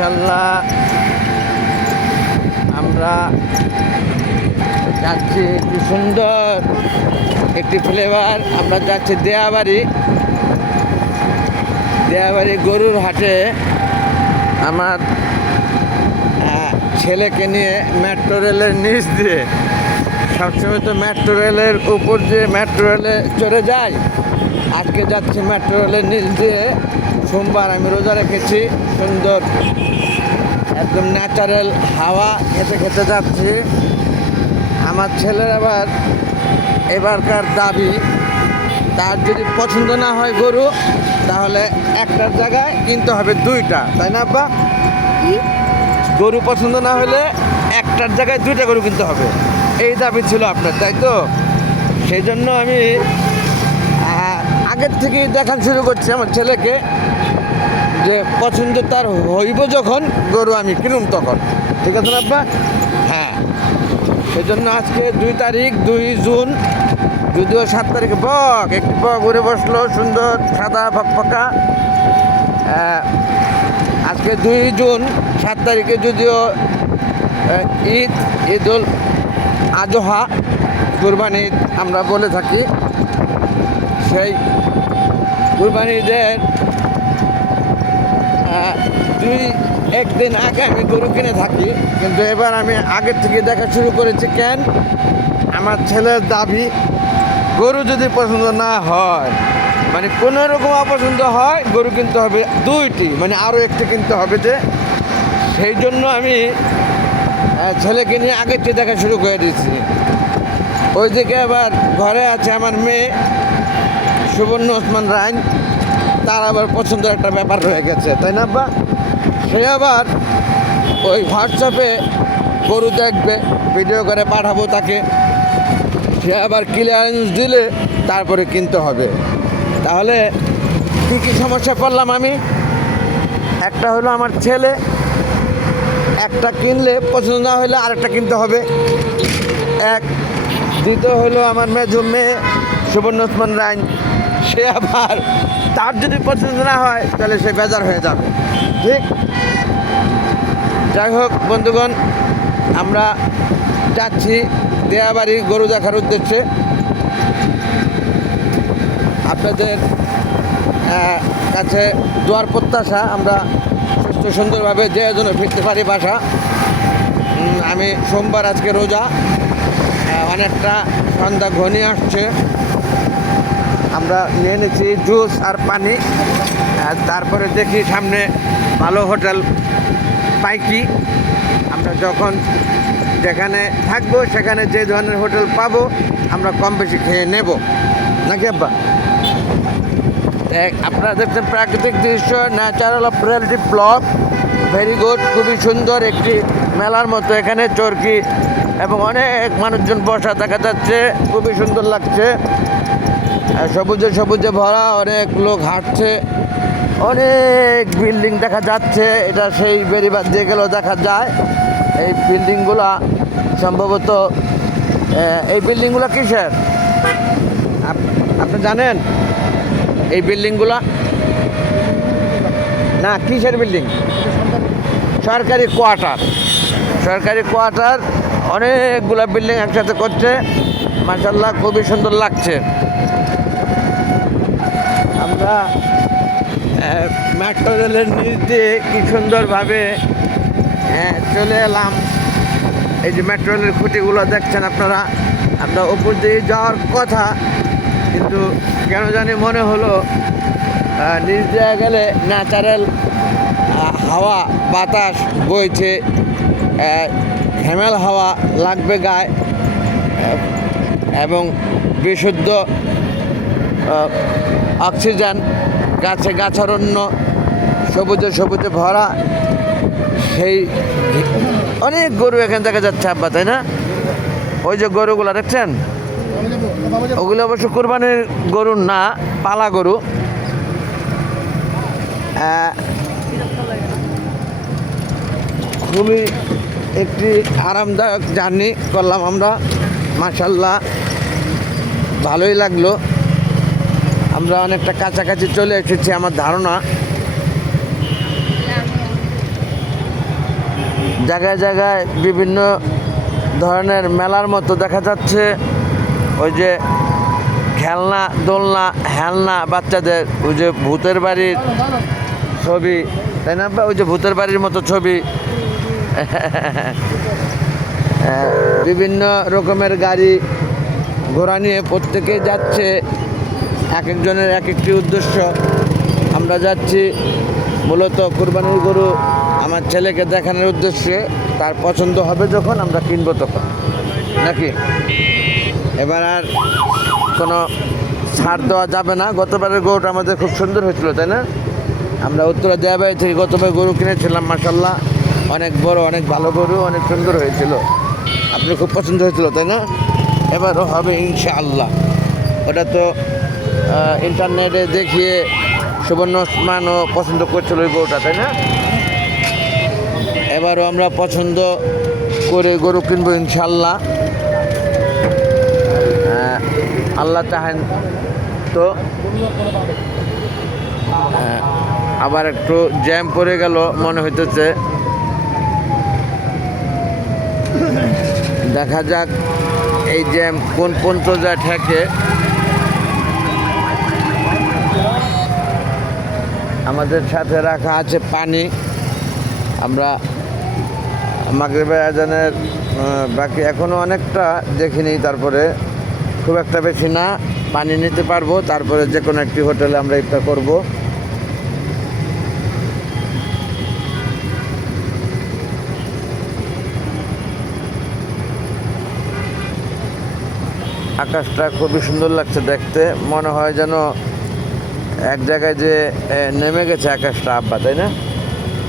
মাশাআল্লাহ আমরা যাচ্ছি কি সুন্দর একটি ফ্লেভার। আমরা যাচ্ছি দেয়াবাড়ি গরুর হাটে। আমার ছেলেকে নিয়ে মেট্রো রেলের নিচ দিয়ে, সবসময় তো মেট্রো রেলের উপর দিয়ে মেট্রো রেলে চড়ে যায়, আজকে যাচ্ছি মেট্রো রেলের নিচ দিয়ে। সোমবার আমি রোজা রেখেছি, সুন্দর একদম ন্যাচারাল হাওয়া খেতে খেতে যাচ্ছি। আমার ছেলের আবার এবারকার দাবি, তার যদি পছন্দ না হয় গরু, তাহলে একটার জায়গায় কিনতে হবে দুইটা, তাই না আব্বা? গরু পছন্দ না হলে একটার জায়গায় দুইটা গরু কিনতে হবে, এই দাবি ছিল আপনার, তাই তো? সেই জন্য আমি আগের থেকেই দেখান শুরু করছি আমার ছেলেকে, যে পছন্দ তার হইব যখন গরু আমি কিনুম তখন, ঠিক আছে না আব্বা? হ্যাঁ, সেই জন্য আজকে 2 তারিখ 2 জুন, যদিও 7 তারিখে একটি বক উড়ে বসলো সুন্দর সাদা ফকফকা। আজকে 2 জুন, 7 তারিখে যদিও ঈদুল আজহা, কুরবানি ঈদ আমরা বলে থাকি। সেই কুরবানি ঈদের 2-1 দিন আগে আমি গরু কিনে থাকি, কিন্তু এবার আমি আগের থেকে দেখা শুরু করেছি। কেন? আমার ছেলের দাবি, গরু যদি পছন্দ না হয়, মানে কোনো রকম অপছন্দ হয়, গরু কিনতে হবে 2টি, মানে আরও একটি কিনতে হবে। যে সেই জন্য আমি ছেলেকে নিয়ে আগের থেকে দেখা শুরু করে দিয়েছি। ওইদিকে আবার ঘরে আছে আমার মেয়ে সুবর্ণ ওসমান রায়, তার আবার পছন্দের একটা ব্যাপার রয়ে গেছে, তাই না আব্বা? সে আবার ওই হোয়াটসঅ্যাপে গরু দেখবে, ভিডিও করে পাঠাবো তাকে, সে আবার ক্লিয়ারেন্স দিলে তারপরে কিনতে হবে। তাহলে কী কী সমস্যা পড়লাম আমি? একটা হলো আমার ছেলে, একটা কিনলে পছন্দ না হলে আরেকটা কিনতে হবে, এক। দ্বিতীয় হলো আমার মেজো মেয়ে সুবর্ণ ওসমান রায়, সে আবার তার যদি পছন্দ না হয় তাহলে সে বেজার হয়ে যাবে, ঠিক? যাই হোক বন্ধুগণ, আমরা যাচ্ছি দেয়াবাড়ি গরু দেখার উদ্দেশ্যে। আপনাদের কাছে দোয়ার প্রত্যাশা, আমরা সুস্থ সুন্দরভাবে যে জন্য ফিরতে পারি বাসা। আমি সোমবার, আজকে রোজা, অনেকটা সন্ধ্যা ঘনিয়ে আসছে। আমরা নিয়ে নিয়েছি জুস আর পানি, তারপরে দেখি সামনে ভালো হোটেল পাই কি। আমরা যখন যেখানে থাকবো সেখানে যে ধরনের হোটেল পাবো আমরা কম বেশি খেয়ে নেব, নাকি আব্বা? আপনারা দেখছেন প্রাকৃতিক দৃশ্য, natural of reality blog, very good. খুবই সুন্দর একটি মেলার মতো, এখানে চরকি এবং অনেক মানুষজন বসা দেখা যাচ্ছে, খুবই সুন্দর লাগছে। সবুজে সবুজে ভরা, অনেক লোক হাঁটছে, অনেক বিল্ডিং দেখা যাচ্ছে। এটা সেই বেড়িবাঁধ দিয়ে গেলেও দেখা যায়। এই বিল্ডিংগুলা সম্ভবত, এই বিল্ডিংগুলো কিসের আপনি জানেন? এই বিল্ডিংগুলা না, কিসের বিল্ডিং? সরকারি কোয়ার্টার, অনেকগুলা বিল্ডিং একসাথে করছে। মাশাআল্লাহ, খুবই সুন্দর লাগছে। আমরা মেট্রো রেলের নিচ দিয়ে কি সুন্দরভাবে চলে এলাম। এই যে মেট্রো রেলের খুঁটিগুলো দেখছেন আপনারা, আমরা উপর দিয়ে যাওয়ার কথা, কিন্তু কেন জানি মনে হলো নিচ দিয়ে গেলে ন্যাচারাল হাওয়া বাতাস বইছে, হেমেল হাওয়া লাগবে গায়ে, এবং বিশুদ্ধ অক্সিজেন, গাছে গাছারণ্য, সবুজে সবুজে ভরা। সেই অনেক গরু এখান থেকে যাচ্ছে আব্বা, তাই না? ওই যে গরুগুলো দেখছেন, ওগুলো অবশ্য কোরবানির গরু না, পালা গরু। খুবই একটি আরামদায়ক জার্নি করলাম আমরা, মাশাআল্লাহ ভালোই লাগলো। আমরা অনেকটা কাছাকাছি চলে এসেছি আমার ধারণা। জায়গায় জায়গায় বিভিন্ন ধরনের মেলার মতো দেখা যাচ্ছে। ওই যে খেলনা, দোলনা, হেলনা বাচ্চাদের, ওই যে ভূতের বাড়ির ছবি, তাই না? ওই যে ভূতের বাড়ির মতো ছবি, বিভিন্ন রকমের গাড়ি ঘোড়া নিয়ে প্রত্যেকে যাচ্ছে, এক একজনের এক একটি উদ্দেশ্য। আমরা যাচ্ছি মূলত কুরবানির গরু আমার ছেলেকে দেখানোর উদ্দেশ্যে, তার পছন্দ হবে যখন আমরা কিনবো তখন, নাকি? এবার আর কোনো ছাড় দেওয়া যাবে না। গতবারের গরুটা আমাদের খুব সুন্দর হয়েছিল, তাই না? আমরা উত্তরা দেয়াবাড়ি থেকে গতবার গরু কিনেছিলাম, মাশাআল্লাহ অনেক বড়, অনেক ভালো গরু, অনেক সুন্দর হয়েছিল। আপনার খুব পছন্দ হয়েছিল, তাই না? এবারও হবে ইনশাআল্লাহ। ওটা তো ইন্টারনেটে দেখিয়ে সুবর্ণ ওসমানও পছন্দ করছিল ওই গরুটা, তাই না? এবারও আমরা পছন্দ করে গরু কিনবো ইনশাআল্লাহ, আল্লাহ চাহেন তো। আবার একটু জ্যাম পড়ে গেল মনে হইতেছে, দেখা যাক এই জ্যাম কোন পর্যন্ত যায় ঠেকে। আমাদের সাথে রাখা আছে পানি। আমরা মাগরিবের আজানের বাকি এখনও অনেকটা দেখিনি, তারপরে খুব একটা বেশি না, পানি নিতে পারবো। তারপরে যে কোনো একটি হোটেলে আমরা ইফতার করব। আকাশটা খুবই সুন্দর লাগছে দেখতে, মনে হয় যেন এক জায়গায় যে নেমে গেছে আকাশটা, আব্বা, তাই না?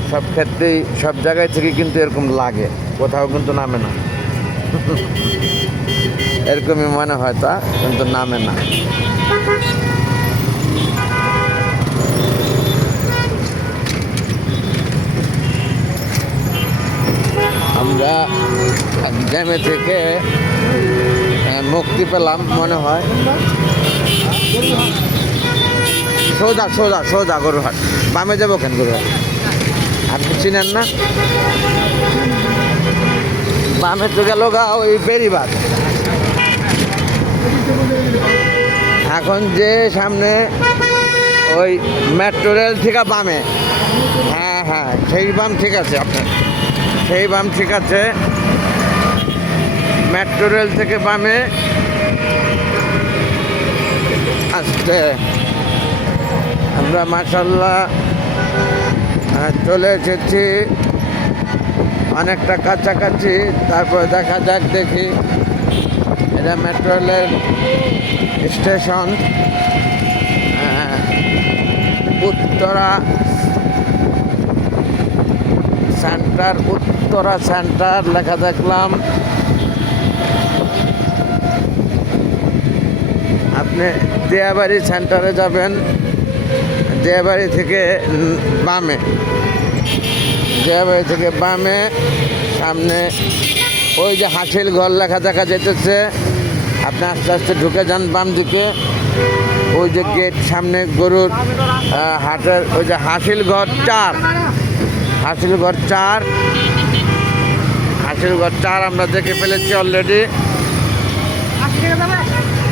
সব ক্ষেত্রেই সব জায়গায় থেকে কিন্তু এরকম লাগে, কোথাও কিন্তু নামে না। এরকমই মনে হয়, তা কিন্তু নামে না। আমরা জ্যামে থেকে মুক্তি পেলাম মনে হয়। সোজা সোজা সোজা গরুহাট, বামে যাবো কেন? গরুহাট আপনি চিনেন না? বামে তো গেল গা ওই বেরিবাদ। এখন যে সামনে ওই মেট্রো রেল থেকে বামে, হ্যাঁ হ্যাঁ সেই বাম ঠিক আছে আপনার, সেই বাম ঠিক আছে। মেট্রো রেল থেকে বামে আসতে আমরা মাশাআল্লাহ চলে এসেছি অনেকটা কাছাকাছি। তারপর দেখা যাক, দেখি এটা মেট্রো রেলের station, Uttara centre, Uttara centre লেখা দেখলাম। আপনি দেয়াবাড়ি সেন্টারে যাবেন, দেয়াবাড়ি থেকে বামে, দেয়াবাড়ি থেকে বামে সামনে ওই যে হাসিল ঘর লেখা দেখা যেতেছে। আপনি আস্তে আস্তে ঢুকে যান বাম দিকে, ওই যে গেট সামনে গরুর হাটের, ওই যে হাসিল ঘর 4, হাসিল ঘর 4, হাসিল ঘর 4 আমরা দেখে ফেলেছি অলরেডি।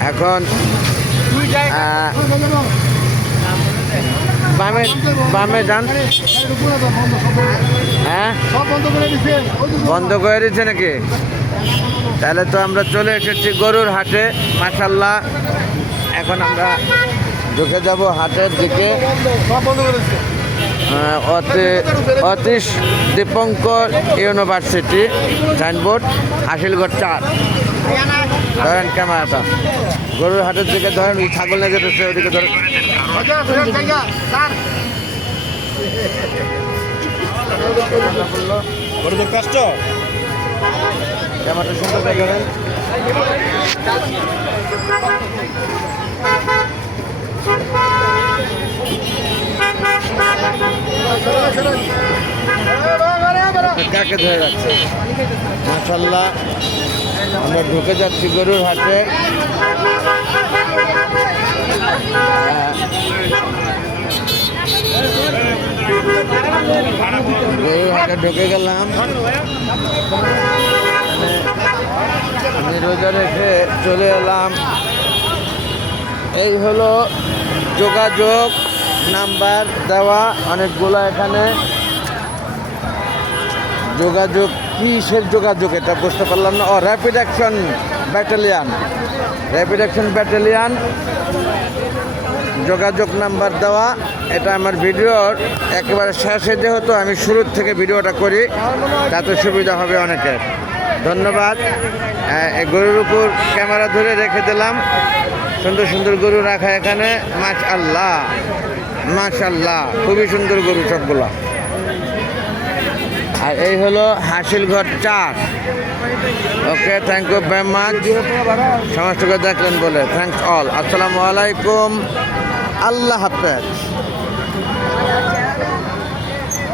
এখন বামে বামে যান। হ্যাঁ বন্ধ করে দিচ্ছে নাকি? তাহলে তো আমরা চলে এসেছি গরুর হাটে, মাশাআল্লাহ। এখন আমরা ঢুকে যাব হাটের দিকে। Atish Dipankar university signboard, Hasilgarh 4। ধরেন ক্যামেরাটা গরুর হাটের দিকে ধরেন, ছাগল নিয়ে যেতেছে ওদিকে ধরেন। কষ্ট ক্যামেরাটা সুন্দর ধরেন। কাকে ধরে রাখছে? মাশাআল্লাহ আমরা ঢুকে যাচ্ছি গরুর হাটে। গরুর হাটে ঢুকে গেলাম। আমি রোজা রেখে চলে এলাম। এই হলো যোগাযোগ নাম্বার দেওয়া অনেকগুলো এখানে। যোগাযোগ কিসের যোগাযোগ এটা বুঝতে পারলাম না। Rapid action battalion, rapid action battalion যোগাযোগ নাম্বার দেওয়া। এটা আমার ভিডিওর একেবারে শেষে, যেহেতু আমি শুরুর থেকে ভিডিওটা করি তাতে সুবিধা হবে অনেকের। ধন্যবাদ। এই গরুর উপর ক্যামেরা ধরে রেখে দিলাম। সুন্দর সুন্দর গরু রাখা এখানে, মাশাআল্লাহ মাশাআল্লাহ, খুবই সুন্দর গরু সবগুলো। আর এই হলো হাসিলঘর 4। ওকে, থ্যাংক ইউ ভেরি মাচ। সমস্তকে দেখলেন বলে থ্যাংকস অল। আসসালামু আলাইকুম, আল্লাহ হাফেজ।